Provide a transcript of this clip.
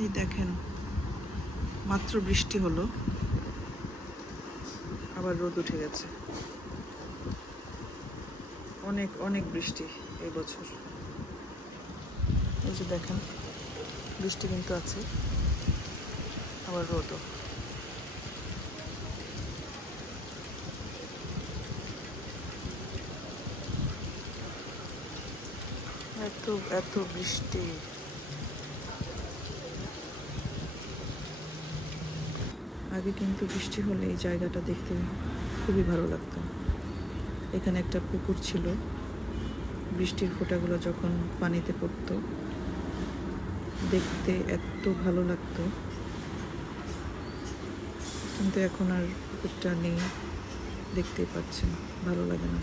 এই দেখেন, মাত্র বৃষ্টি হলো, আবার রোদ উঠে গেছে। অনেক অনেক বৃষ্টি এই বছর। এই যে দেখেন, বৃষ্টি কিন্তু আছে, আবার রোদও। এত এত বৃষ্টি। আগে কিন্তু বৃষ্টি হলে এই জায়গাটা দেখতে খুবই ভালো লাগতো। এখানে একটা পুকুর ছিল, বৃষ্টির ফোঁটাগুলো যখন পানিতে পড়তো দেখতে এত ভালো লাগতো। কিন্তু এখন আর পুকুরটা নেই, দেখতেই পাচ্ছেন, ভালো লাগে না।